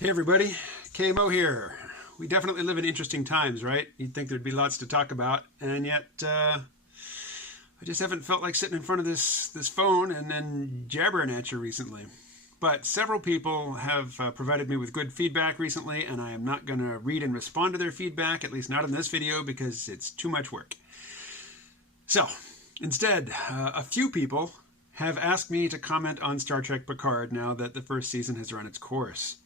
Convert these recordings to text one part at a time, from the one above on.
Hey everybody, KMO here. We definitely live in interesting times, right? You'd think there'd be lots to talk about, and yet I just haven't felt like sitting in front of this phone and then jabbering at you recently. But several people have provided me with good feedback recently, and I am not going to read and respond to their feedback, at least not in this video, because it's too much work. So, instead, a few people have asked me to comment on Star Trek Picard now that the first season has run its course.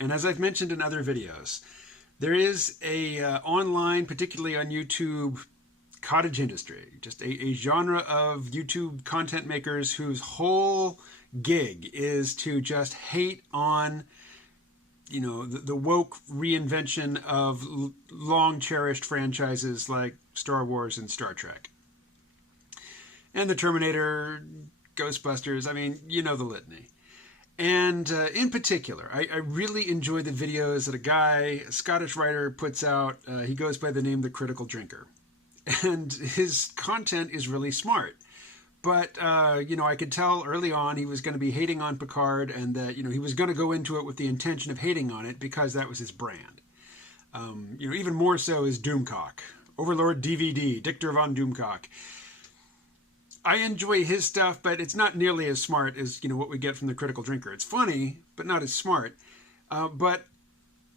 And as I've mentioned in other videos, there is a online, particularly on YouTube, cottage industry, just a genre of YouTube content makers whose whole gig is to just hate on, the woke reinvention of long cherished franchises like Star Wars and Star Trek. And the Terminator, Ghostbusters, the litany. And in particular, I really enjoy the videos that a Scottish writer, puts out. He goes by the name The Critical Drinker. And his content is really smart. But, I could tell early on he was going to be hating on Picard, and that, he was going to go into it with the intention of hating on it because that was his brand. Even more so is Doomcock. Overlord DVD, Dictor von Doomcock. I enjoy his stuff, but it's not nearly as smart as, what we get from The Critical Drinker. It's funny, but not as smart. But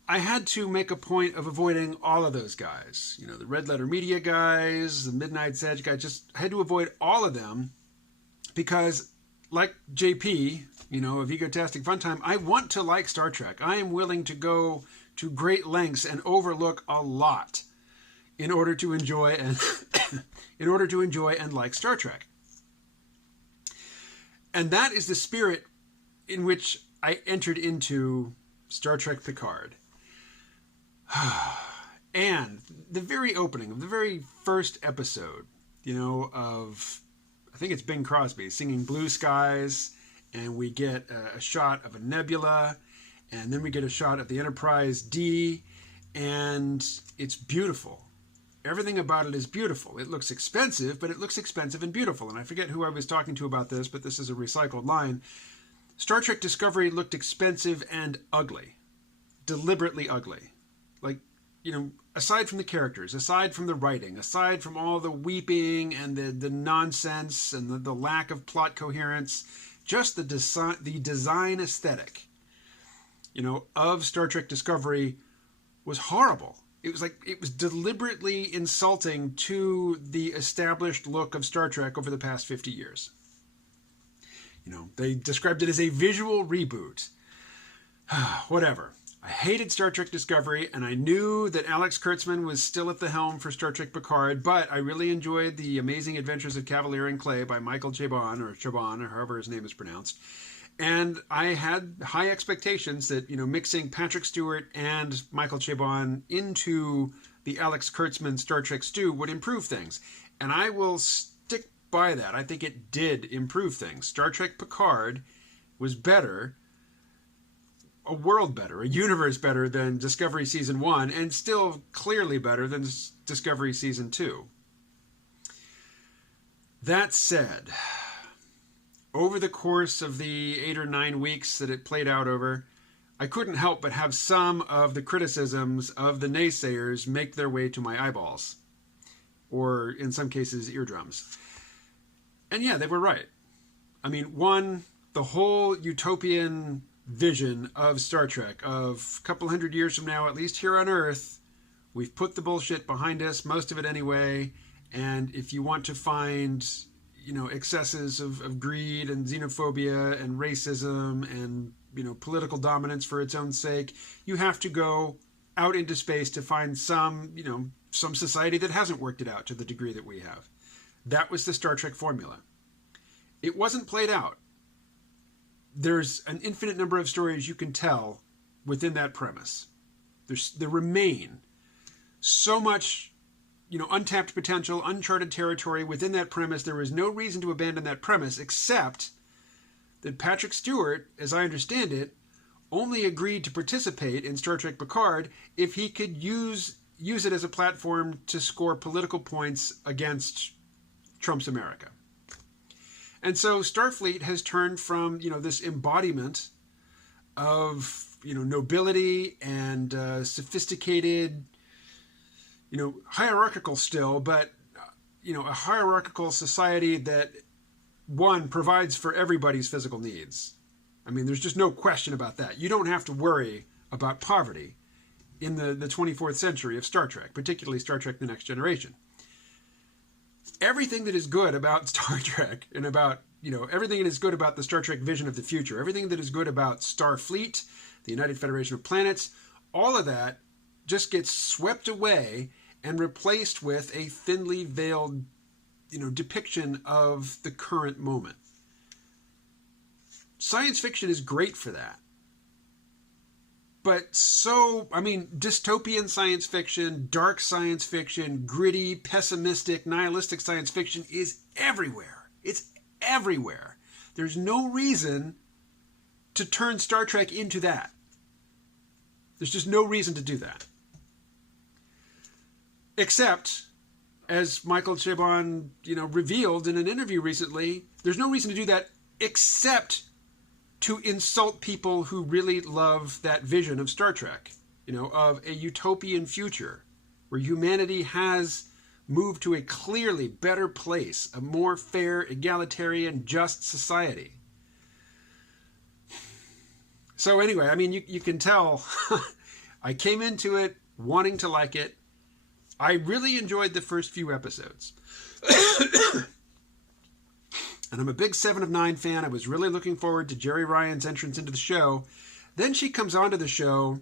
I had to make a point of avoiding all of those guys. The Red Letter Media guys, the Midnight's Edge guys, I had to avoid all of them because, like JP, of Egotastic Funtime, I want to like Star Trek. I am willing to go to great lengths and overlook a lot in order to enjoy and like Star Trek. And that is the spirit in which I entered into Star Trek Picard. And the very opening of the very first episode, of, I think it's Bing Crosby singing Blue Skies, and we get a shot of a nebula, and then we get a shot of the Enterprise D, and it's beautiful. Everything about it is beautiful. It looks expensive, but it looks expensive and beautiful. And I forget who I was talking to about this, but this is a recycled line. Star Trek Discovery looked expensive and ugly. Deliberately ugly. Like, aside from the characters, aside from the writing, aside from all the weeping and the nonsense and the lack of plot coherence, just the design aesthetic, of Star Trek Discovery was horrible. It was deliberately insulting to the established look of Star Trek over the past 50 years. They described it as a visual reboot. Whatever. I hated Star Trek Discovery, and I knew that Alex Kurtzman was still at the helm for Star Trek Picard, but I really enjoyed The Amazing Adventures of Cavalier and Clay by Michael Chabon, or however his name is pronounced. And I had high expectations that, mixing Patrick Stewart and Michael Chabon into the Alex Kurtzman Star Trek stew would improve things. And I will stick by that. I think it did improve things. Star Trek Picard was better, a world better, a universe better than Discovery Season 1, and still clearly better than Discovery Season 2. That said, over the course of the 8 or 9 weeks that it played out over, I couldn't help but have some of the criticisms of the naysayers make their way to my eyeballs. Or, in some cases, eardrums. And yeah, they were right. One, the whole utopian vision of Star Trek, of a couple hundred years from now, at least here on Earth, we've put the bullshit behind us, most of it anyway, and if you want to find excesses of greed and xenophobia and racism and, political dominance for its own sake, you have to go out into space to find some society that hasn't worked it out to the degree that we have. That was the Star Trek formula. It wasn't played out. There's an infinite number of stories you can tell within that premise. There remain so much untapped potential, uncharted territory within that premise. There was no reason to abandon that premise, except that Patrick Stewart, as I understand it, only agreed to participate in Star Trek Picard if he could use it as a platform to score political points against Trump's America. And so Starfleet has turned from, this embodiment of, nobility and sophisticated, hierarchical still, but, a hierarchical society that, one, provides for everybody's physical needs. I mean, there's just no question about that. You don't have to worry about poverty in the 24th century of Star Trek, particularly Star Trek The Next Generation. Everything that is good about Star Trek and about, everything that is good about the Star Trek vision of the future, everything that is good about Starfleet, the United Federation of Planets, all of that just gets swept away and replaced with a thinly veiled, depiction of the current moment. Science fiction is great for that. But dystopian science fiction, dark science fiction, gritty, pessimistic, nihilistic science fiction is everywhere. It's everywhere. There's no reason to turn Star Trek into that. There's just no reason to do that. Except, as Michael Chabon, revealed in an interview recently, there's no reason to do that except to insult people who really love that vision of Star Trek, of a utopian future where humanity has moved to a clearly better place, a more fair, egalitarian, just society. So anyway, you can tell I came into it wanting to like it. I really enjoyed the first few episodes. And I'm a big 7 of 9 fan. I was really looking forward to Jerry Ryan's entrance into the show. Then she comes onto the show,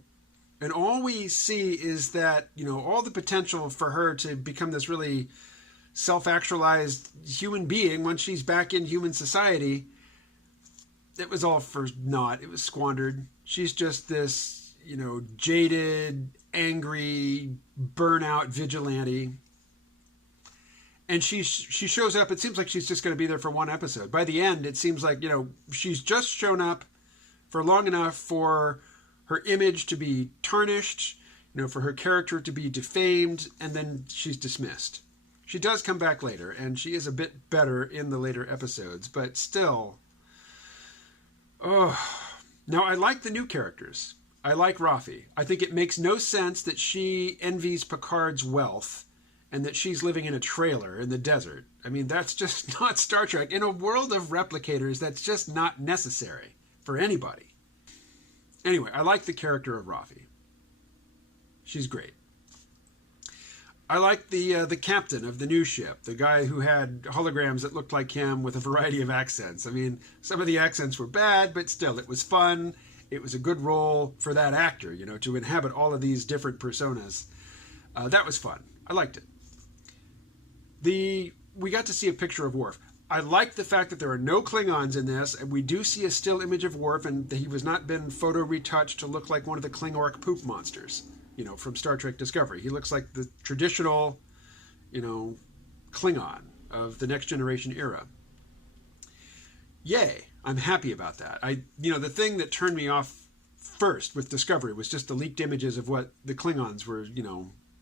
and all we see is that, all the potential for her to become this really self-actualized human being once she's back in human society, it was all for naught. It was squandered. She's just this, jaded, angry, burnout vigilante. And she shows up. It seems like she's just going to be there for one episode. By the end, it seems like, she's just shown up for long enough for her image to be tarnished, for her character to be defamed, and then she's dismissed. She does come back later, and she is a bit better in the later episodes, but still. Oh. Now, I like the new characters. I like Rafi. I think it makes no sense that she envies Picard's wealth and that she's living in a trailer in the desert. That's just not Star Trek. In a world of replicators, that's just not necessary for anybody. Anyway, I like the character of Rafi. She's great. I like the captain of the new ship, the guy who had holograms that looked like him with a variety of accents. Some of the accents were bad, but still, it was fun. It was a good role for that actor, to inhabit all of these different personas. That was fun. I liked it. We got to see a picture of Worf. I like the fact that there are no Klingons in this, and we do see a still image of Worf, and that he was not been photo retouched to look like one of the Klingork poop monsters, from Star Trek Discovery. He looks like the traditional, Klingon of the Next Generation era. Yay, I'm happy about that. The thing that turned me off first with Discovery was just the leaked images of what the Klingons were,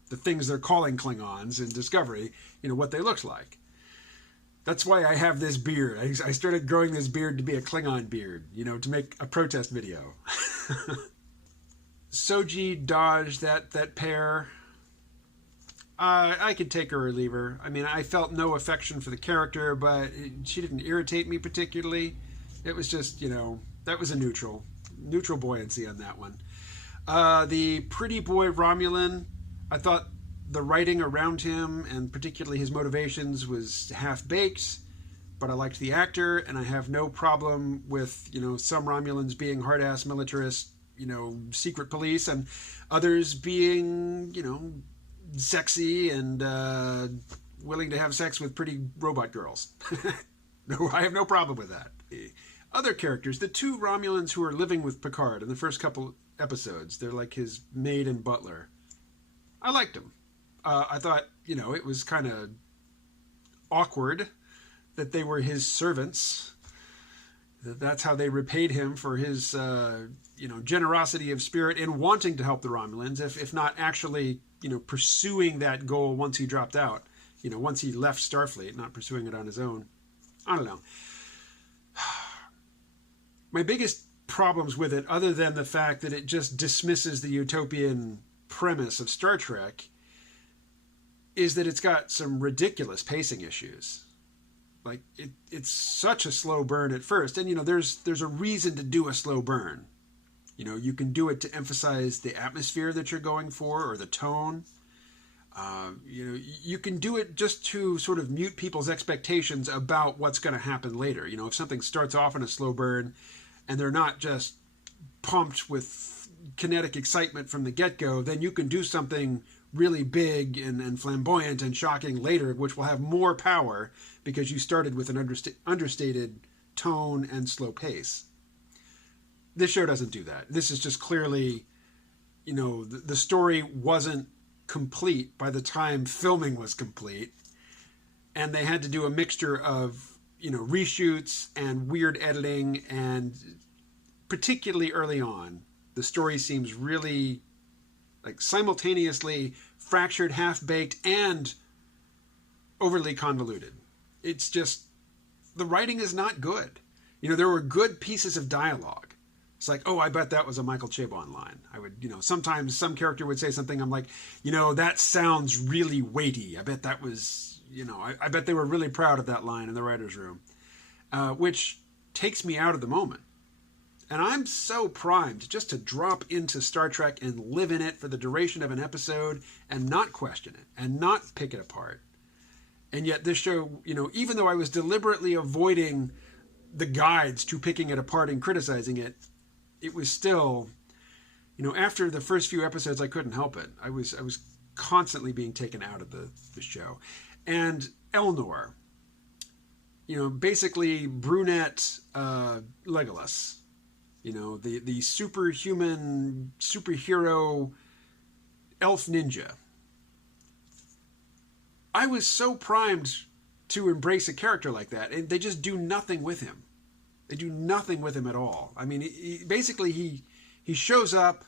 the things they're calling Klingons in Discovery, what they looked like. That's why I have this beard. I started growing this beard to be a Klingon beard, to make a protest video. Soji Dodge, that pair, I could take her or leave her. I felt no affection for the character, but she didn't irritate me particularly. It was just, that was a neutral buoyancy on that one. The pretty boy Romulan, I thought the writing around him and particularly his motivations was half-baked, but I liked the actor, and I have no problem with, some Romulans being hard-ass militarist, secret police, and others being, sexy and willing to have sex with pretty robot girls. No, I have no problem with that. Other characters, the two Romulans who are living with Picard in the first couple episodes, they're like his maid and butler. I liked them. I thought, it was kind of awkward that they were his servants. That's how they repaid him for his, generosity of spirit in wanting to help the Romulans, if not actually, pursuing that goal once he dropped out. Once he left Starfleet, not pursuing it on his own. I don't know. My biggest problems with it other than the fact that it just dismisses the utopian premise of Star Trek is that it's got some ridiculous pacing issues. Like it's such a slow burn at first, and there's a reason to do a slow burn. You can do it to emphasize the atmosphere that you're going for or the tone. You can do it just to sort of mute people's expectations about what's going to happen later. If something starts off in a slow burn and they're not just pumped with kinetic excitement from the get-go, then you can do something really big and flamboyant and shocking later, which will have more power because you started with an understated tone and slow pace. This show doesn't do that. This is just clearly, the story wasn't complete by the time filming was complete, and they had to do a mixture of reshoots and weird editing, and particularly early on the story seems really like simultaneously fractured, half-baked, and overly convoluted. It's just, the writing is not good. There were good pieces of dialogue. It's like, oh, I bet that was a Michael Chabon line. I would, sometimes some character would say something, I'm like, that sounds really weighty. I bet that was, I bet they were really proud of that line in the writer's room, which takes me out of the moment. And I'm so primed just to drop into Star Trek and live in it for the duration of an episode and not question it and not pick it apart. And yet this show, even though I was deliberately avoiding the guides to picking it apart and criticizing it, it was still, after the first few episodes, I couldn't help it. I was constantly being taken out of the show. And Elnor, basically brunette Legolas, the superhuman, superhero elf ninja. I was so primed to embrace a character like that, and they just do nothing with him. They do nothing with him at all. I mean, basically he shows up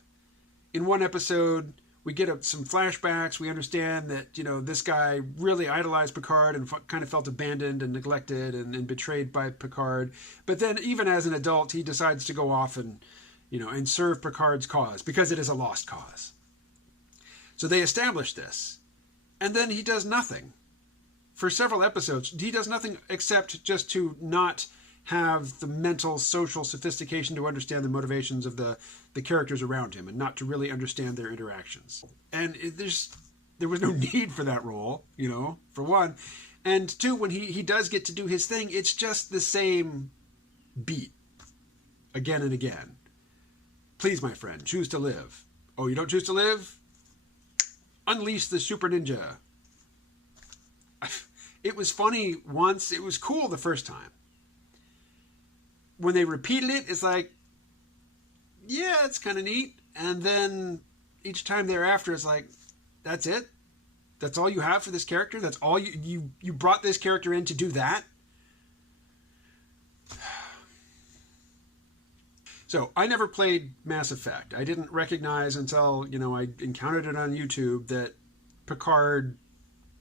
in one episode. We get some flashbacks. We understand that, this guy really idolized Picard and kind of felt abandoned and neglected and betrayed by Picard. But then even as an adult, he decides to go off and serve Picard's cause because it is a lost cause. So they establish this. And then he does nothing. For several episodes, he does nothing except just to not have the mental, social sophistication to understand the motivations of the characters around him and not to really understand their interactions. And there was no need for that role, for one. And two, when he does get to do his thing, it's just the same beat again and again. Please, my friend, choose to live. Oh, you don't choose to live? Unleash the super ninja. It was funny once. It was cool the first time. When they repeated it, it's like, yeah, it's kind of neat. And then each time thereafter, it's like, that's it? That's all you have for this character? That's all you brought this character in to do that? So I never played Mass Effect. I didn't recognize until, I encountered it on YouTube that Picard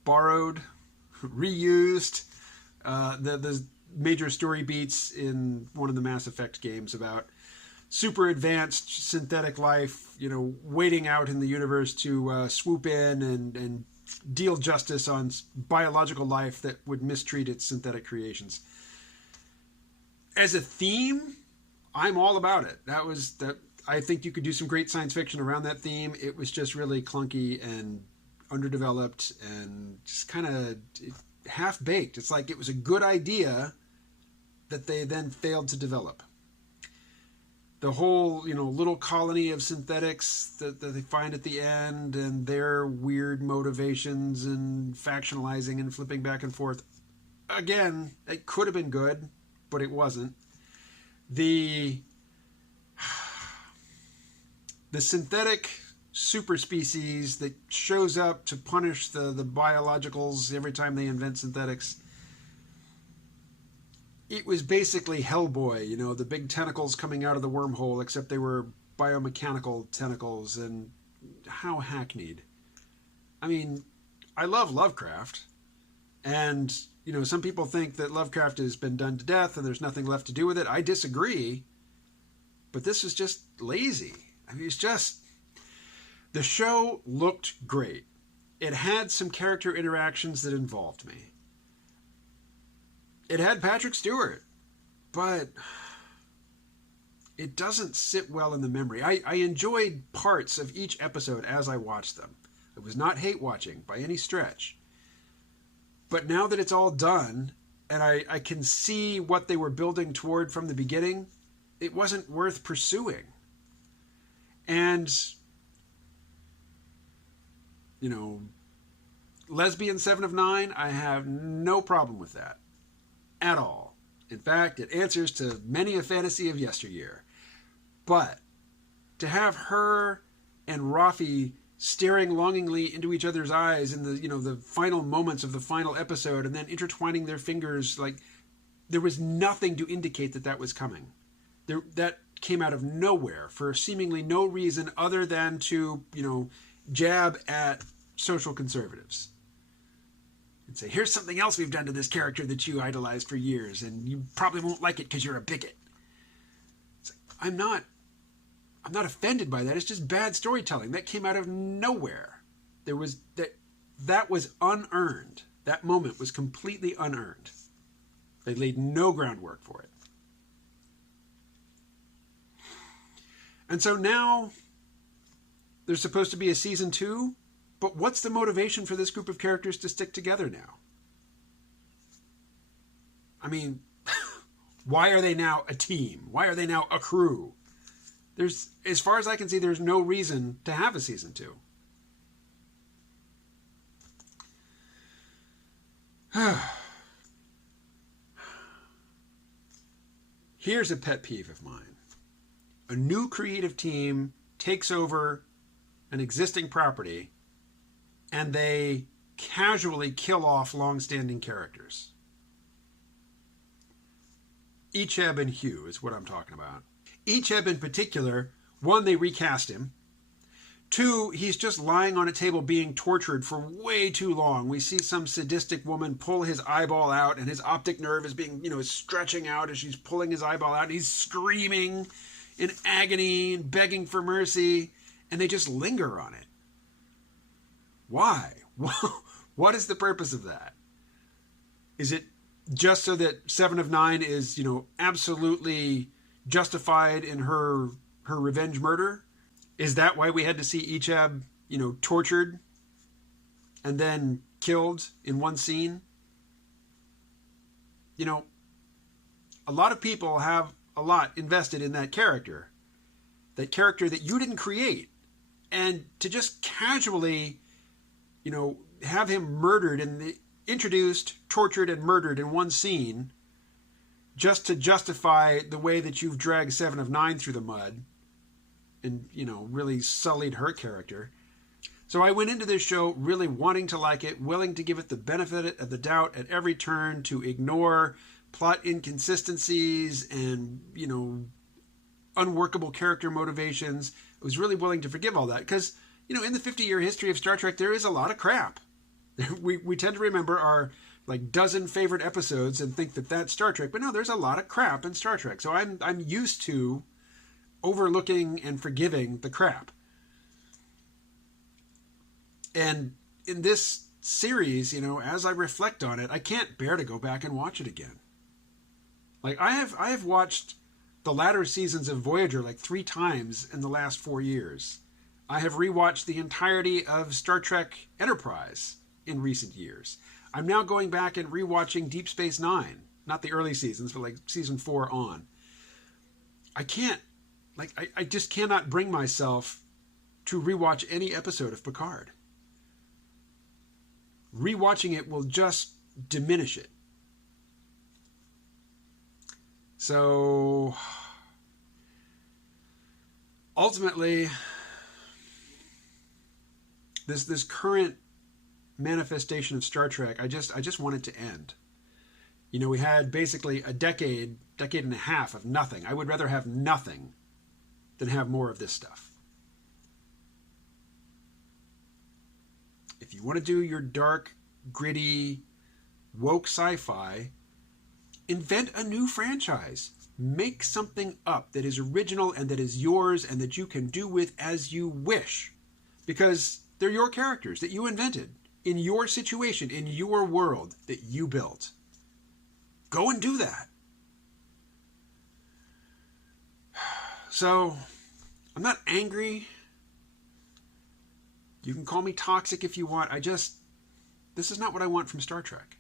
borrowed, reused the major story beats in one of the Mass Effect games about super advanced synthetic life, waiting out in the universe to swoop in and deal justice on biological life that would mistreat its synthetic creations. As a theme, I'm all about it. That I think you could do some great science fiction around that theme. It was just really clunky and underdeveloped and just kind of half-baked. It's like it was a good idea that they then failed to develop. The whole, little colony of synthetics that they find at the end and their weird motivations and factionalizing and flipping back and forth. Again, it could have been good, but it wasn't. The synthetic super species that shows up to punish the biologicals every time they invent synthetics. It was basically Hellboy, the big tentacles coming out of the wormhole, except they were biomechanical tentacles, and how hackneyed. I mean, I love Lovecraft, and, some people think that Lovecraft has been done to death and there's nothing left to do with it. I disagree. But this was just lazy. I mean, it's just... The show looked great. It had some character interactions that involved me. It had Patrick Stewart, but it doesn't sit well in the memory. I enjoyed parts of each episode as I watched them. It was not hate watching by any stretch. But now that it's all done, and I can see what they were building toward from the beginning, it wasn't worth pursuing. And, you know, lesbian 7 of 9, I have no problem with that. At all. In fact, it answers to many a fantasy of yesteryear. But to have her and Rafi staring longingly into each other's eyes in the final moments of the final episode, and then intertwining their fingers, like, there was nothing to indicate that was coming. That came out of nowhere for seemingly no reason other than to, jab at social conservatives. And say, here's something else we've done to this character that you idolized for years, and you probably won't like it because you're a bigot. It's like, I'm not offended by that. It's just bad storytelling. That came out of nowhere. That was unearned. That moment was completely unearned. They laid no groundwork for it. And so now there's supposed to be a season 2. But what's the motivation for this group of characters to stick together now? I mean, why are they now a team? Why are they now a crew? As far as I can see, there's no reason to have a season 2. Here's a pet peeve of mine. A new creative team takes over an existing property, and they casually kill off long-standing characters. Icheb and Hugh is what I'm talking about. Icheb in particular, 1, they recast him. 2, he's just lying on a table being tortured for way too long. We see some sadistic woman pull his eyeball out, and his optic nerve is being, is stretching out as she's pulling his eyeball out. He's screaming in agony and begging for mercy, and they just linger on it. Why? What is the purpose of that? Is it just so that 7 of 9 is, absolutely justified in her revenge murder? Is that why we had to see Icheb, tortured and then killed in one scene? A lot of people have a lot invested in that character that you didn't create. And to just casually, have him murdered and introduced, tortured, and murdered in one scene just to justify the way that you've dragged 7 of 9 through the mud and, really sullied her character. So I went into this show really wanting to like it, willing to give it the benefit of the doubt at every turn, to ignore plot inconsistencies and, unworkable character motivations. I was really willing to forgive all that because, in the 50-year history of Star Trek, there is a lot of crap. We tend to remember our dozen favorite episodes and think that that's Star Trek, but no, there's a lot of crap in Star Trek. So I'm used to overlooking and forgiving the crap. And in this series, as I reflect on it, I can't bear to go back and watch it again. I have watched the latter seasons of Voyager 3 times in the last 4 years. I have rewatched the entirety of Star Trek Enterprise in recent years. I'm now going back and rewatching Deep Space Nine. Not the early seasons, but season 4 on. I can't, I just cannot bring myself to rewatch any episode of Picard. Rewatching it will just diminish it. So, ultimately, this current manifestation of Star Trek, I just want it to end. We had basically a decade and a half of nothing. I would rather have nothing than have more of this stuff. If you want to do your dark, gritty, woke sci-fi, invent a new franchise. Make something up that is original and that is yours and that you can do with as you wish. Because they're your characters that you invented in your situation, in your world that you built. Go and do that. So, I'm not angry. You can call me toxic if you want. This is not what I want from Star Trek.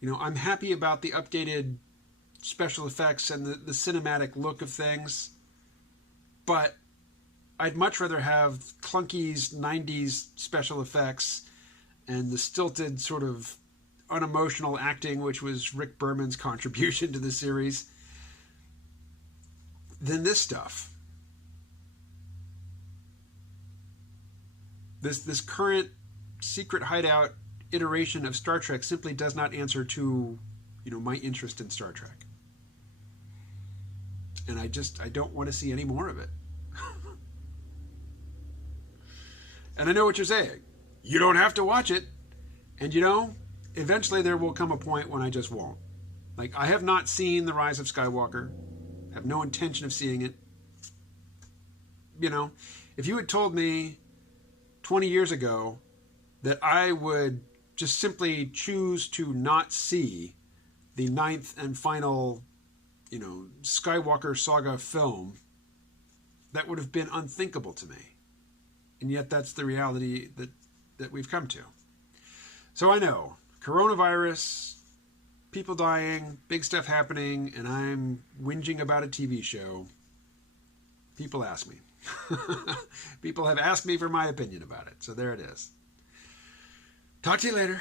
You know, I'm happy about the updated special effects and the cinematic look of things, but I'd much rather have clunky's 90s special effects and the stilted sort of unemotional acting, which was Rick Berman's contribution to the series, than this stuff. This current secret hideout iteration of Star Trek simply does not answer to, my interest in Star Trek. And I don't want to see any more of it. And I know what you're saying. You don't have to watch it. And eventually there will come a point when I just won't. Like, I have not seen The Rise of Skywalker. I have no intention of seeing it. If you had told me 20 years ago that I would just simply choose to not see the 9th and final, Skywalker saga film, that would have been unthinkable to me. And yet that's the reality that we've come to. So I know, coronavirus, people dying, big stuff happening, and I'm whinging about a TV show. People ask me. People have asked me for my opinion about it. So there it is. Talk to you later.